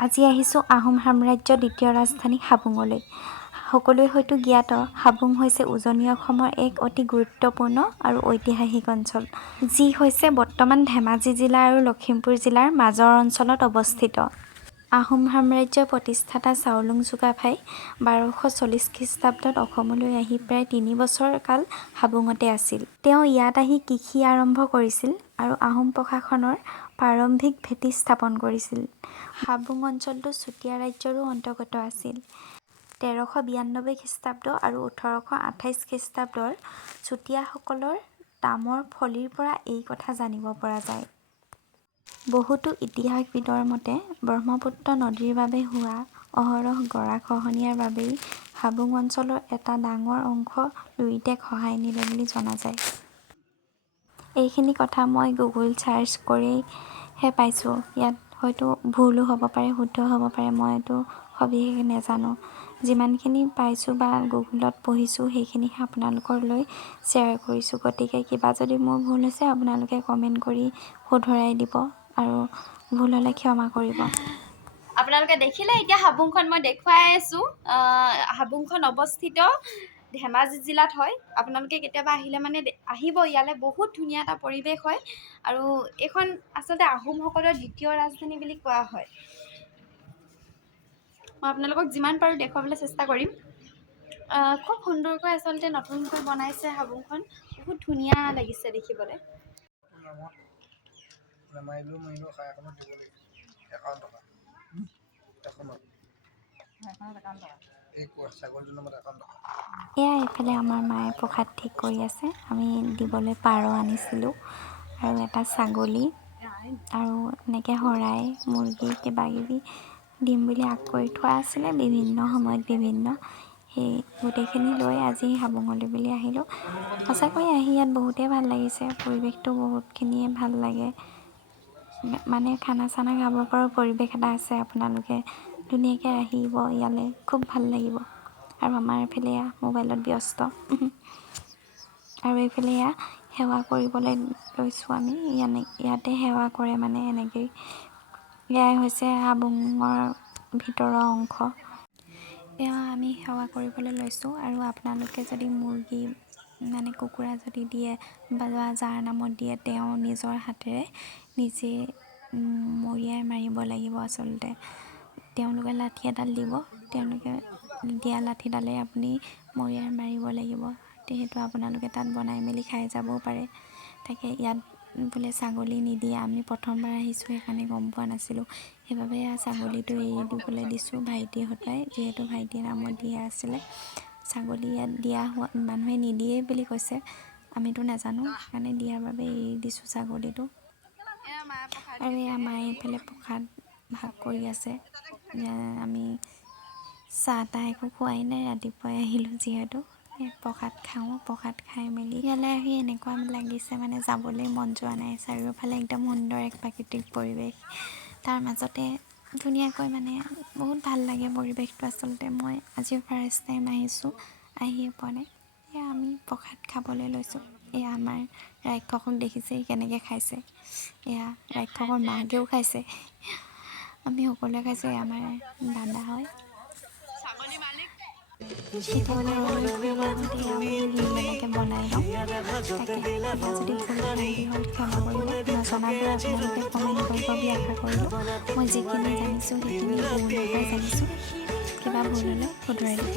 আজি আহিছোঁ আহোম সাম্ৰাজ্যৰ দ্বিতীয় ৰাজধানী হাবুঙলৈ। সকলোৱে হয়তো জ্ঞাত, হাবুং হৈছে উজনি অসমৰ এক অতি গুৰুত্বপূৰ্ণ আৰু ঐতিহাসিক অঞ্চল, যি হৈছে বৰ্তমান ধেমাজি জিলা আৰু লখিমপুৰ জিলাৰ মাজৰ অঞ্চলত অৱস্থিত। আহোম সাম্ৰাজ্যৰ প্ৰতিষ্ঠাতা চাওলুং চুকাফাই ১২৪০ খ্ৰীষ্টাব্দত অসমলৈ আহি প্ৰায় ৩ বছৰ কাল হাবুঙতে আছিল। তেওঁ ইয়াত আহি কৃষি আৰম্ভ কৰিছিল আৰু আহোম প্ৰশাসনৰ প্ৰাৰম্ভিক ভেটি স্থাপন কৰিছিল। হাবুং অঞ্চলটো চুতীয়া ৰাজ্যৰো অন্তৰ্গত আছিল। ১৩৯২ খ্ৰীষ্টাব্দ আৰু ১৮২৮ খ্ৰীষ্টাব্দৰ চুতীয়াসকলৰ তামৰ ফলিৰ পৰা এই কথা জানিব পৰা যায়। বহুতো ইতিহাসবিদৰ মতে ব্ৰহ্মপুত্ৰ নদীৰ বাবে হোৱা অহৰহ গৰাখহনীয়াৰ বাবেই হাবুং অঞ্চলৰ এটা ডাঙৰ অংশ লুইতে খহাই নিলে বুলি জনা যায়। এইখিনি কথা মই গুগল চাৰ্চ কৰিহে পাইছোঁ। ইয়াত হয়তো ভুলো হ'ব পাৰে, শুদ্ধ হ'ব পাৰে, মই এইটো সবিশেষ নেজানো। যিমানখিনি পাইছোঁ বা গুগলত পঢ়িছোঁ সেইখিনিহে আপোনালোকলৈ শ্বেয়াৰ কৰিছোঁ। গতিকে কিবা যদি মোৰ ভুল হৈছে আপোনালোকে কমেণ্ট কৰি শুধৰাই দিব আৰু ভুল হ'লে ক্ষমা কৰিব। আপোনালোকে দেখিলে এতিয়া হাবুংখন মই দেখুৱাই আছোঁ। হাবুংখন অৱস্থিত ধেমাজি জিলাত হয়। আপোনালোকে কেতিয়াবা আহিলে মানে আহিব ইয়ালৈ, বহুত ধুনীয়া এটা পৰিৱেশ হয় আৰু এইখন আচলতে আহোমসকলৰ দ্বিতীয় ৰাজধানী বুলি কোৱা হয়। মই আপোনালোকক যিমান পাৰোঁ দেখুৱাবলৈ চেষ্টা কৰিম। খুব সুন্দৰকৈ আচলতে নতুনকৈ বনাইছে হাবুংখন, বহুত ধুনীয়া লাগিছে দেখিবলৈ। এয়া এইফালে আমাৰ মায়ে প্ৰসাদ ঠিক কৰি আছে। আমি দিবলৈ পাৰ আনিছিলোঁ আৰু এটা ছাগলী আৰু এনেকৈ শৰাই, মুৰ্গী কিবাকিবি দিম বুলি আগ কৰি থোৱা আছিলে। বিভিন্ন সময়ত বিভিন্ন সেই গোটেইখিনি লৈ আজি হাবুঙলৈ বুলি আহিলোঁ। সঁচাকৈ আহি ইয়াত বহুতেই ভাল লাগিছে, পৰিৱেশটো বহুতখিনিয়ে ভাল লাগে। মানে খানা চানা খাব পৰাও পৰিৱেশ এটা আছে। আপোনালোকে ধুনীয়াকৈ আহিব ইয়ালৈ, খুব ভাল লাগিব। আৰু আমাৰ এইফালে এয়া মোবাইলত ব্যস্ত আৰু এইফালে এয়া সেৱা কৰিবলৈ লৈছোঁ আমি। ইয়াতে সেৱা কৰে মানে এনেকেই। এয়াই হৈছে হাবুঙৰ ভিতৰৰ অংশ। এয়া আমি সেৱা কৰিবলৈ লৈছোঁ আৰু আপোনালোকে যদি মুৰ্গী মানে কুকুৰা যদি দিয়ে বা যাৰ নামত দিয়ে তেওঁ নিজৰ হাতেৰে নিজে মৰিয়াই মাৰিব লাগিব। আচলতে তেওঁলোকে লাঠি এডাল দিব, তেওঁলোকে দিয়া লাঠিডালে আপুনি মৰিয়াই মাৰিব লাগিব। সেইটো আপোনালোকে তাত বনাই মেলি খাই যাবও পাৰে। তাকে ইয়াত বোলে ছাগলী নিদিয়ে, আমি প্ৰথমবাৰ আহিছোঁ সেইকাৰণে গম পোৱা নাছিলোঁ। সেইবাবে ছাগলীটো এৰি দিবলৈ দিছোঁ ভাইটিয়ে হতুৱাই, যিহেতু ভাইটিৰ নামত দিয়া আছিলে। ছাগলী ইয়াত দিয়া হোৱা মানুহে নিদিয়ে বুলি কৈছে, আমিতো নাজানো, সেইকাৰণে দিয়াৰ বাবে এৰি দিছোঁ ছাগলীটো। আৰু এয়া মায়ে এইফালে প্ৰসাদ ভাগ কৰি আছে। আমি চাহ তাহ একো খোৱাই নাই, ৰাতিপুৱাই আহিলোঁ যিহেতু। প্ৰসাদ খাওঁ, প্ৰসাদ খাই মেলি ইয়ালৈ আহি এনেকুৱা লাগিছে মানে যাবলৈ মন যোৱা নাই। চাৰিওফালে একদম সুন্দৰ এক প্ৰাকৃতিক পৰিৱেশ, তাৰ মাজতে ধুনীয়াকৈ মানে বহুত ভাল লাগে পৰিৱেশটো। আচলতে মই আজি ফাৰ্ষ্ট টাইম আহিছোঁ, আহিয়ে পোৱা নাই। এয়া আমি প্ৰসাদ খাবলৈ লৈছোঁ। এয়া আমাৰ ৰাক্ষসক দেখিছেই কেনেকৈ খাইছে। এয়া ৰাক্ষসৰ মাকেও খাইছে, আমি সকলোৱে খাইছোঁ। আমাৰ দাদা হয়। এতিয়া ঘৰলৈ ফুৰিব আহোঁতে আমি এনেকৈ বনাই লওঁ। তাকে কিবা যদি ভুল ভ্ৰান্তি হ'ল ক্ষমা কৰিব, নজনাবোৰ আপোনালোকে কমেণ্ট কৰিব বুলি আশা কৰিলোঁ। মই যিখিনি জানিছোঁ সেইখিনি গুগলৰ পৰাই জানিছোঁ। কিবা ভুল হ'লে শুধৰাই দিব।